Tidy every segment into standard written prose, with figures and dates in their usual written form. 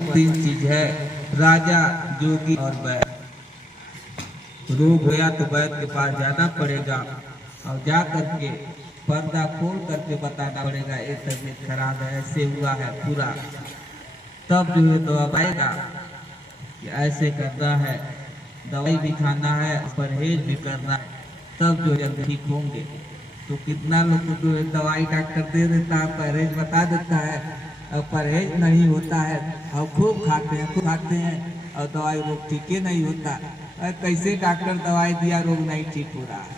तीन चीज है, राजा, जोगी और वैद्य। रोग होया तो वैद्य के पास जाना पड़ेगा और जा करके पर्दा खोल करके बताना पड़ेगा ये तबीयत खराब है, ऐसे हुआ है पूरा, तब जो है दवा पाएगा कि ऐसे करना है, दवाई भी खाना है, परहेज भी करना है, तब जो जल्द ठीक होंगे। तो कितना लोग को जो है दवाई डॉक्टर दे देता है, परहेज बता देता है और परहेज नहीं होता है और खूब खाते हैं और दवाई रोग ठीक ही नहीं होता। कैसे डॉक्टर दवाई दिया, रोग नहीं ठीक हो रहा है।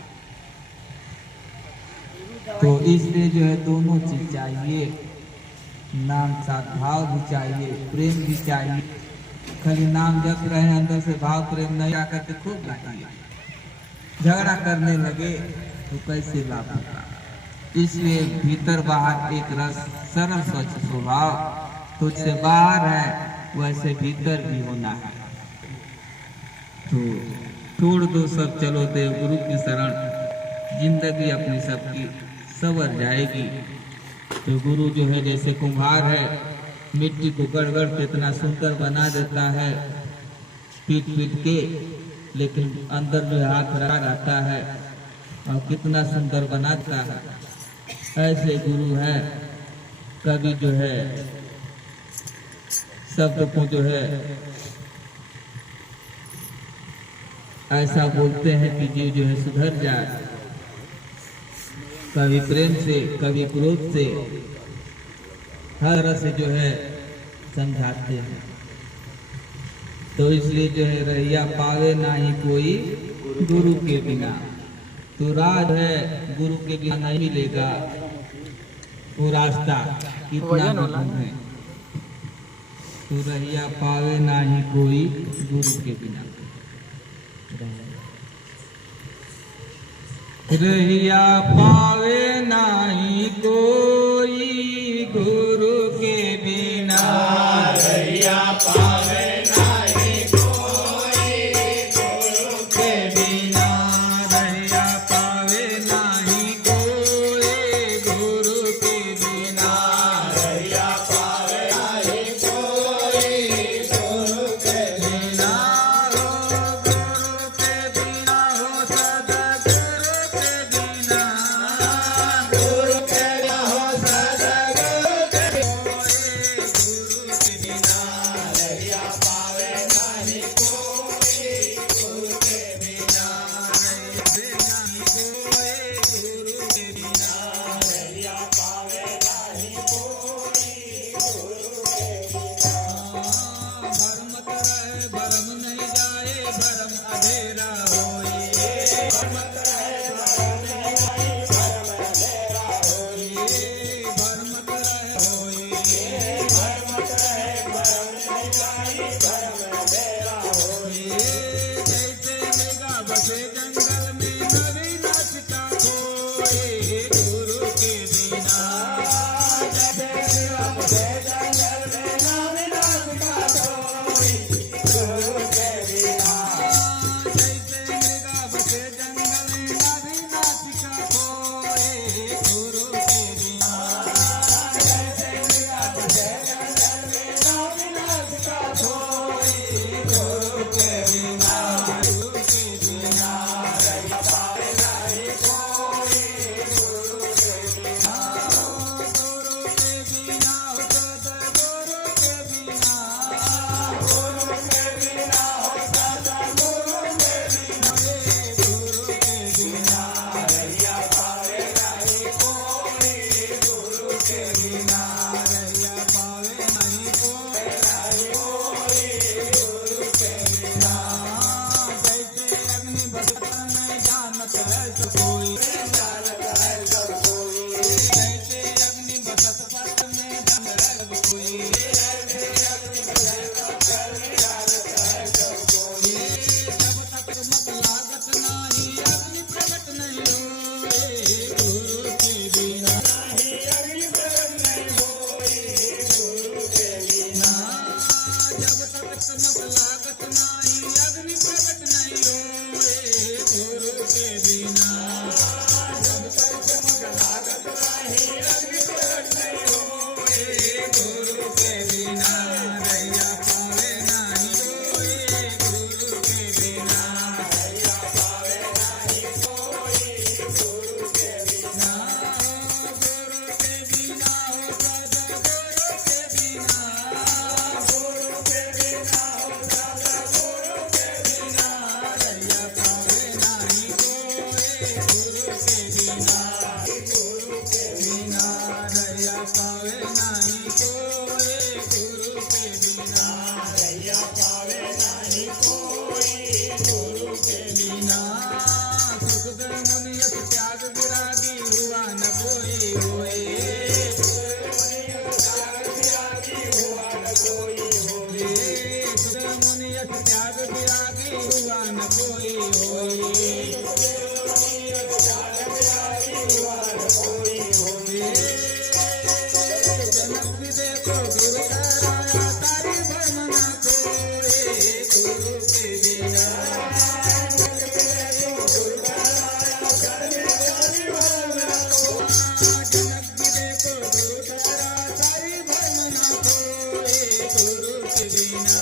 तो इसलिए जो है दोनों चीज चाहिए, नाम साथ भाव भी चाहिए, प्रेम भी चाहिए। खाली नाम जप रहे अंदर से भाव प्रेम नहीं आकर के खूब लगी झगड़ा करने लगे तो कैसे लाभ होगा। इसलिए भीतर बाहर एक रस, सरल स्वच्छ स्वभाव, तुझसे बाहर है वैसे भीतर भी होना है। तो छोड़ दो सब, चलो देव गुरु की शरण, जिंदगी अपनी सबकी संवर जाएगी। तो गुरु जो है जैसे कुम्हार है, मिट्टी को गड़गड़ के इतना सुंदर बना देता है पीट पीट के, लेकिन अंदर जो हाथ रखा रहता है और कितना सुंदर बनाता है। ऐसे गुरु है, कभी जो है शब्द को जो है ऐसा बोलते हैं कि जीव जो है सुधर जाए, कभी प्रेम से कभी क्रोध से, हर तरह से जो है समझाते हैं। तो इसलिए जो है रहिया पावे ना ही कोई गुरु के बिना, तो राज है गुरु के बिना नहीं मिलेगा वो रास्ता कितना कठिन है। तो रहिया पावे ना ही कोई गुरु के बिना, रहिया पावे नाही कोई गुरु के बिना, रहिया पावे नाही कोई गुरु के बिना, रहिया पावे नाही कोई गुरु के बिना, रहिया पावे नाही कोई गुरु के बिना हो गुरु के बिना, हो सदगुरु के बिना, गुरु के ना हो सदगुरु के गुरु के बिना, रहिया पावे नाही कोई गुरु के बिना, रहिया पावे नाही कोई गुरु के बिना। भरम करे भरम नहीं जाए, भरम अधेरा होए, मत रहे भरम नहीं भरम अंधेरा होई, भरम करे होए, मत रहे भरम नहीं जाई भरम अंधेरा होई। जैसे मृगा बसे जंगल में, नदी नाचता कोई गुरु के बिना, जैसे शिवम से जंगल में नाविनाथ का कोई गुरु के बिना, जैसे मृगा बसे जंगल में, नदी नाचता कोई गुरु के बिना, जैसे शिवम से जंगल में नाविनाथ का कोई गुरु के बिना, गुरु के बिना, रहिया पावे नाही कोई गुरु के बिना, गुरु के बिना, सदगुरु के बिना, गुरु के बिना हो सतगुरु के बिना, गुरु के बिना, रहिया पावे नाही कोई गुरु के बिना, रहिया पावे नहीं कोई नाही कोई गुरु के बिना, जैसे अग्नि बसता में जानत है सब कोई, जानत है सब कोई, जैसे अग्नि बसत सत में जानत है सब कोई, जैसे अग्नि बसत कर जानत है सब कोई, जब तक मत लागत नाही अग्नि प्रकट नहीं होए गुरु के बिना, नाही अग्नि प्रकट नहीं होई गुरु के बिना, मुनि यश त्याग त्यागी हुआ न कोई होई। जनक भी देखो गुरु कराया तारी भरम न कोई गुरु के बिना। जनक भी देखो गुरु कराया तारी भरम न कोई गुरु के बिना। गुरु के बिना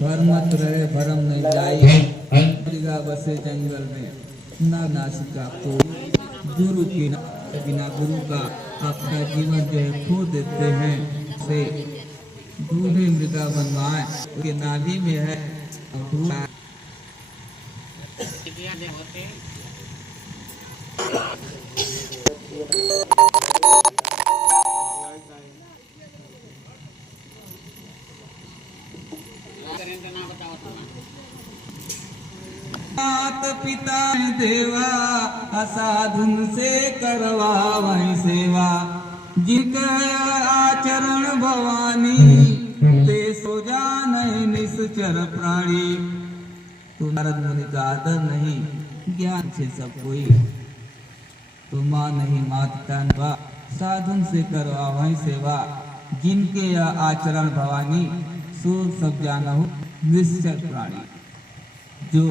भरमत रहे भरम नहीं जाए। मृगा बसे जंगल में न नासिका को गुरु के बिना गुरु का अपना जीवन जो है खो देते हैं से दूधे मृगा बनवाए उसके नाभि में है मात पिता देवा असाधुन से करवा वही सेवा जिनका आचरण भवानी ते सो जान निश्चर प्राणी। तो नारद मुनि का आदर नहीं, ज्ञान से सब कोई। तो माँ नहीं मात पिता साधुन से करवा वही सेवा जिनके यह आचरण भवानी सो सब जानहु निश्चर प्राणी। जो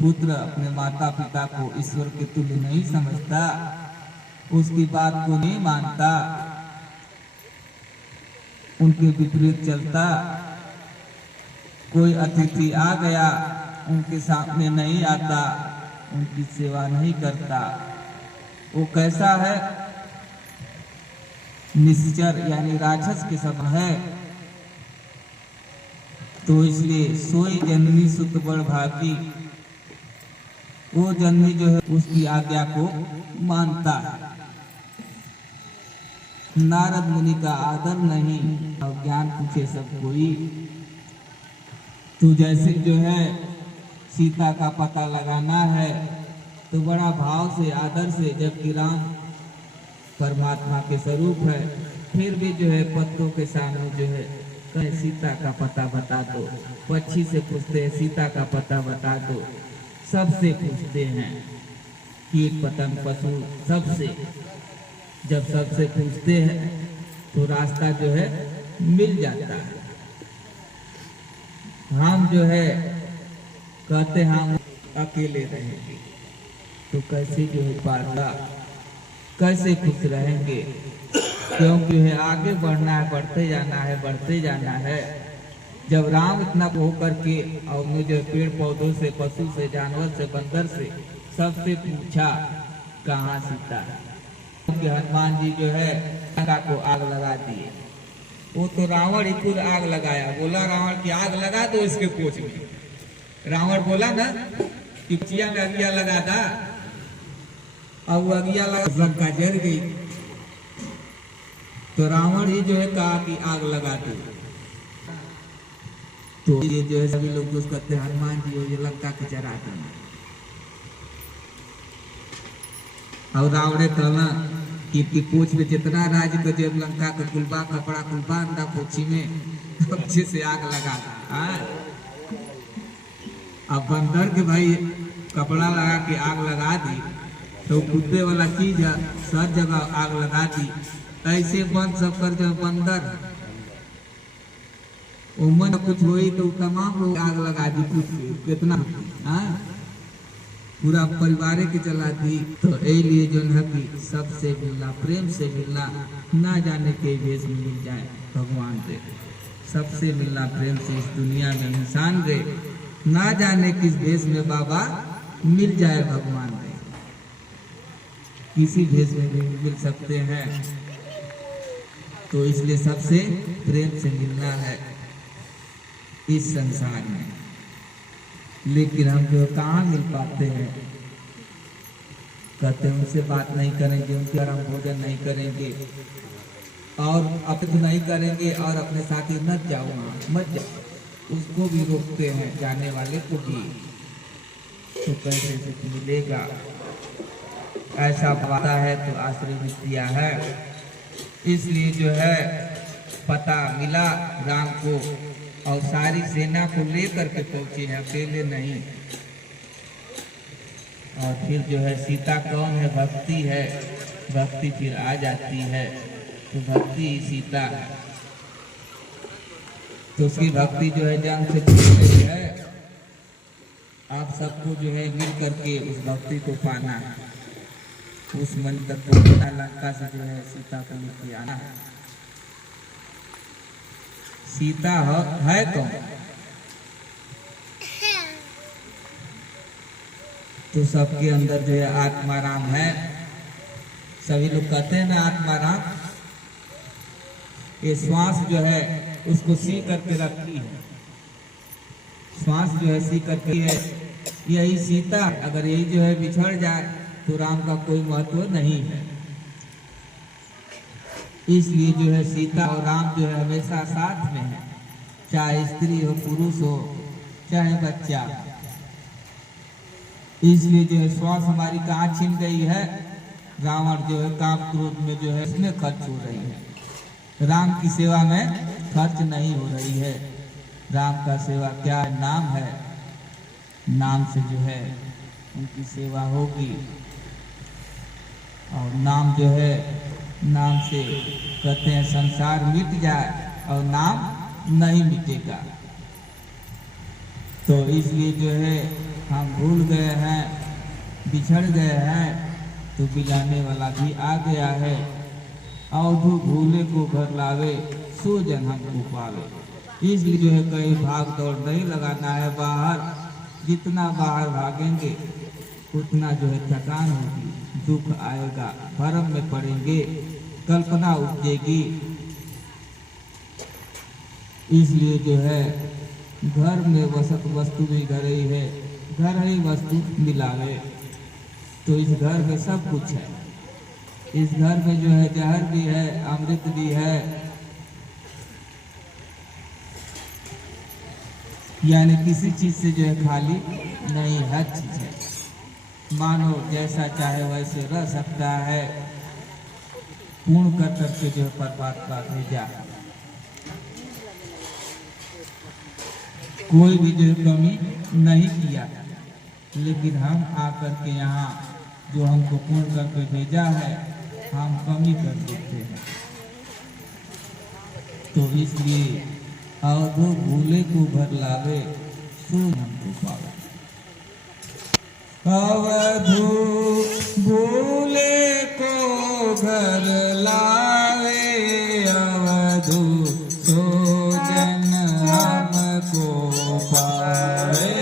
पुत्र अपने माता पिता को ईश्वर के तुल्य नहीं समझता, उसकी बात को नहीं मानता, उनके विपरीत चलता, कोई अतिथि आ गया उनके सामने नहीं आता, उनकी सेवा नहीं करता, वो कैसा है? निश्चर यानी राक्षस के समान है। तो इसलिए सोई जननी सुत बड़ भागी, वो जननी जो है उसकी आज्ञा को मानता है। नारद मुनि का आदर नहीं और ज्ञान पूछे सब कोई। तो जैसे जो है सीता का पता लगाना है तो बड़ा भाव से आदर से, जबकि राम परमात्मा के स्वरूप है, फिर भी जो है पत्तों के सामने जो है कहे सीता का पता बता दो। पक्षी से पूछते हैं सीता का पता बता दो, सबसे पूछते हैं, कीट पतंग पशु सबसे। जब सबसे पूछते हैं तो रास्ता जो है मिल जाता है। हम जो है कहते हम अकेले रहेंगे तो कैसे जो है पारदा, कैसे खुश रहेंगे? क्योंकि है आगे बढ़ना है, बढ़ते जाना है, बढ़ते जाना है। जब राम इतना हो करके और मुझे पेड़ पौधों से, पशु से, जानवर से, बंदर से सबसे पूछा कहाँ सीता है, क्योंकि हनुमान जी जो है लंका को आग लगा दिए। वो तो रावण ही खुद आग लगाया, बोला रावण की आग लगा दो इसके पूछ में। रावण बोला ना कि चिया में अगिया लगा था, अब वो अगिया लगा लंका जल गई। तो रावण ही जो है कहा कि आग लगा दो। तो ये जो है सभी लोग उसको कहते हैं हनुमान जी हो ये लंका के जरा देना। और रावण कहना कि पूछ में जितना राज को जब लंका का कुलबा कपड़ा कुलबा अंडा पोछी में अच्छे से आग लगा था। अब बंदर के भाई कपड़ा लगा के आग लगा दी तो कुत्ते वाला चीज है, सब जगह आग लगा दी। ऐसे बंद सब कर जो बंदर उमन कुछ हुई तो तमाम लोग आग लगा दी, कुछ कितना पूरा परिवार के चला दी। तो लिए जो है कि सबसे मिलना, प्रेम से मिलना, ना जाने के भेष में मिल जाए भगवान से। सबसे मिलना प्रेम से, इस दुनिया में इंसान गए ना जाने किस भेष में बाबा मिल जाए भगवान में। किसी भेष में भी मिल सकते हैं। तो इसलिए सबसे प्रेम से मिलना है इस संसार में। लेकिन हम जो कहाँ मिल पाते हैं? कहते हैं उनसे बात नहीं करेंगे, उनके हम भोजन नहीं करेंगे और अपित नहीं करेंगे और अपने साथी मत जाओ वहाँ मत जाओ, उसको भी रोकते हैं, जाने वाले को भी। तो कैसे से मिलेगा? ऐसा पता है तो आश्रय भी दिया है। इसलिए जो है पता मिला राम को और सारी सेना को लेकर के पहुंचे हैं, अकेले नहीं। और फिर जो है सीता कौन है? भक्ति है। भक्ति फिर आ जाती है तो भक्ति ही सीता है। तो उसकी भक्ति जो है जन्म से जुड़ी रही है। आप सबको जो है मिल करके उस भक्ति को पाना है, उस मन तक को लंका से जो है सीता को लेके आना है। सीता है कौन? तो सबके अंदर जो है आत्मा राम है। सभी लोग कहते हैं ना आत्मा राम। ये श्वास जो है उसको सी करके रखी है, श्वास जो है सी करके है, यही सीता। अगर यही जो है बिछड़ जाए तो राम का कोई महत्व नहीं है। इसलिए जो है सीता और राम जो है हमेशा साथ में है, चाहे स्त्री हो पुरुष हो, चाहे बच्चा। इसलिए जो है श्वास हमारी कहाँ छिन गई है, रावण जो है काम क्रोध में जो है इसमें खर्च हो रही है, राम की सेवा में खर्च नहीं हो रही है। राम का सेवा क्या है? नाम है, नाम से जो है उनकी सेवा होगी। और नाम जो है, नाम से कहते हैं संसार मिट जाए और नाम नहीं मिटेगा। तो इसलिए जो है हम भूल गए हैं, बिछड़ गए हैं, तो बिलाने वाला भी आ गया है। अवधु भूले को घर लावे, सो जन हमको पावे। इसलिए जो है कहीं भाग दौड़ नहीं लगाना है बाहर। जितना बाहर भागेंगे उतना जो है थकान होगी, दुख आएगा, भरम में पड़ेंगे, कल्पना उपजेगी। इसलिए जो है घर में वसत वस्तु भी घर ही है, घर ही वस्तु मिलावे। तो इस घर में सब कुछ है। इस घर में जो है जहर भी है, अमृत भी है, यानी किसी चीज से जो है खाली नहीं, हर चीज है। मानो जैसा चाहे वैसे रह सकता है। पूर्ण कर करके जो है परमात्मा भेजा, कोई भी जो है कमी नहीं किया। लेकिन हम आकर के यहाँ जो हमको पूर्ण करके भेजा है, हम कमी कर देते हैं। तो इसलिए अवधु भूले को घर लावे, सो हमको पावे। अवधु भूले को घर लावे, अवधु सो जन हमको पावे।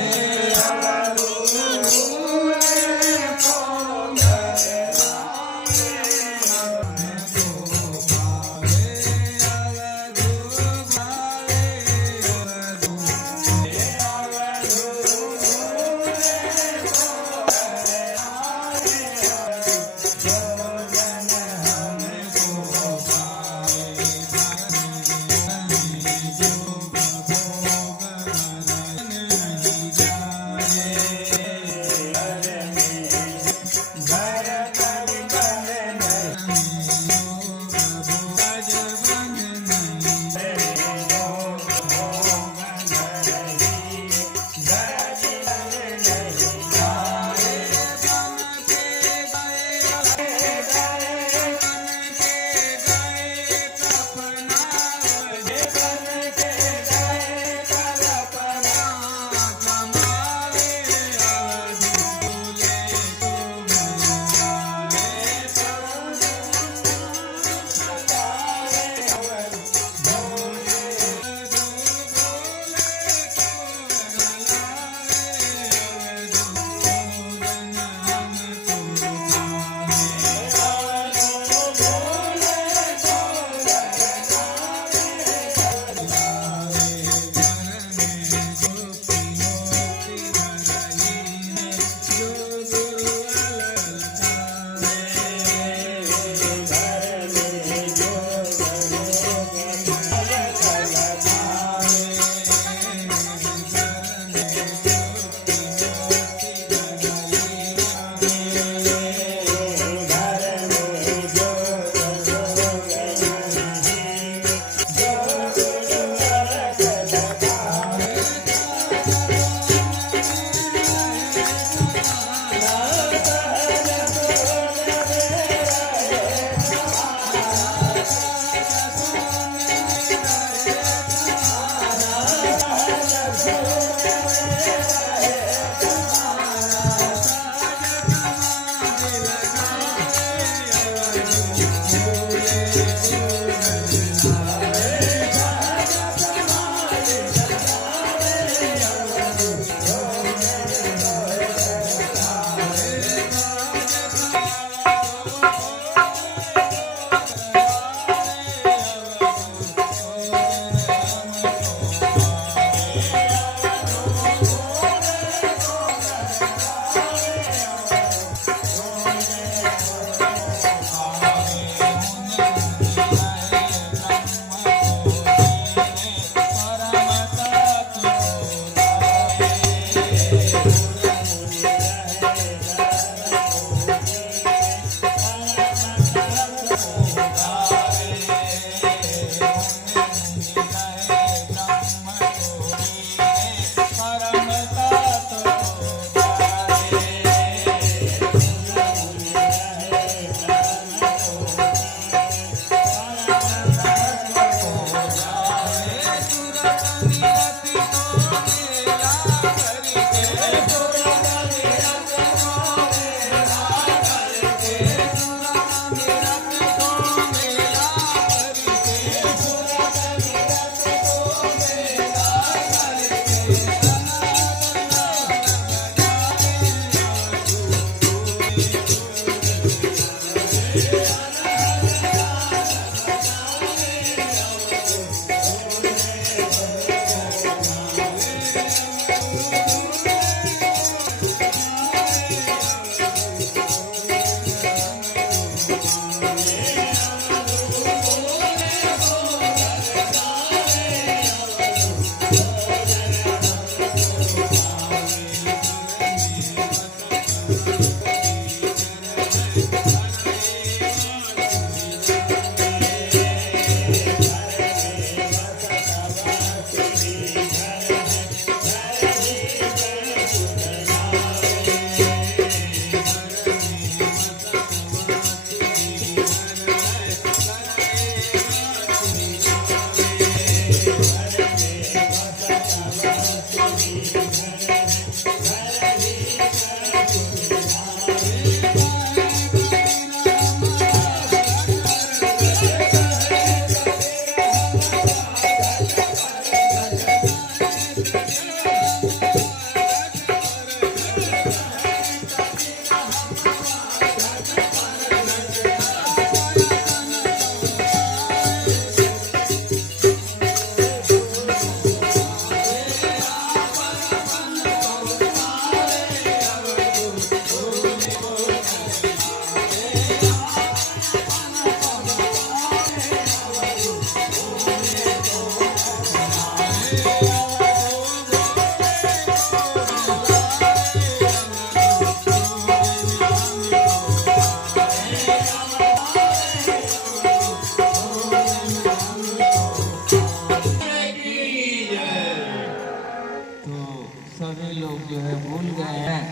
सभी लोग जो है भूल गए हैं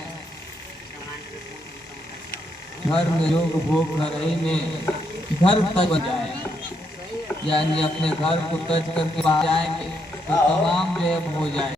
घर में योग भोग घर में घर तक बन जाए, यानी अपने घर को तज करके बाहर जाएंगे तो तमाम जो है हो जाए।